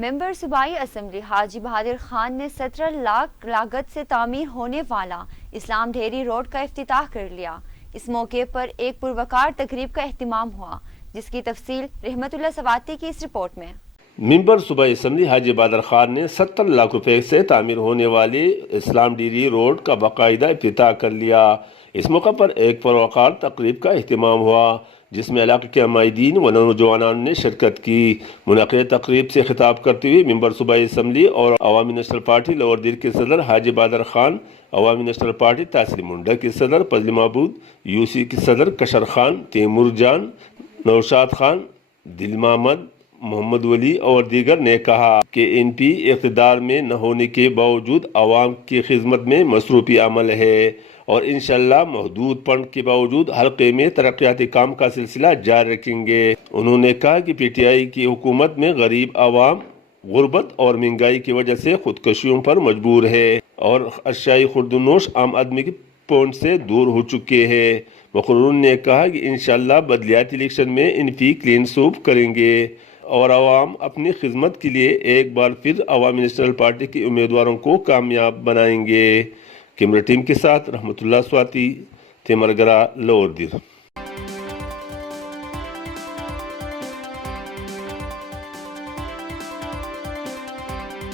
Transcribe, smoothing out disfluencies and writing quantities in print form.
ممبر صوبائی اسمبلی حاجی بہادر خان نے 17 لاکھ لاگت سے تعمیر ہونے والا اسلام ڈھیری روڈ کا افتتاح کر لیا۔ اس موقع پر ایک پروقار تقریب کا اہتمام ہوا، جس کی تفصیل رحمت اللہ سواتی کی اس رپورٹ میں۔ ممبر صوبائی اسمبلی حاجی بہادر خان نے 70 لاکھ روپے سے تعمیر ہونے والی اسلام ڈیری روڈ کا باقاعدہ افتتاح کر لیا۔ اس موقع پر ایک پروقار تقریب کا اہتمام ہوا، جس میں علاقے کے عمائدین و نوجوانان نے شرکت کی۔ منعقدہ تقریب سے خطاب کرتے ہوئے ممبر صوبائی اسمبلی اور عوامی نیشنل پارٹی لوور دیر کے صدر حاجی بہادر خان، عوامی نیشنل پارٹی تحصیل منڈا کی صدر فضل محمود، یو سی کی صدر کشر خان، تیمور جان، نوشاد خان، دل محمد، محمد ولی اور دیگر نے کہا کہ این پی اقتدار میں نہ ہونے کے باوجود عوام کی خدمت میں مصروفی عمل ہے اور انشاءاللہ محدود فنڈ کے باوجود حلقے میں ترقیاتی کام کا سلسلہ جاری رکھیں گے۔ انہوں نے کہا کہ پی ٹی آئی کی حکومت میں غریب عوام غربت اور مہنگائی کی وجہ سے خودکشیوں پر مجبور ہے اور اشیائی خوردونوش عام آدمی کی پہنچ سے دور ہو چکے ہیں۔ مقررین نے کہا کہ انشاءاللہ بدلیاتی الیکشن میں ان پی کلین سوپ کریں گے اور عوام اپنی خدمت کے لیے ایک بار پھر عوامی نیشنل پارٹی کے امیدواروں کو کامیاب بنائیں گے۔ کیمرہ ٹیم کے ساتھ رحمت اللہ سواتی، تیمرگرہ، لوور دیر۔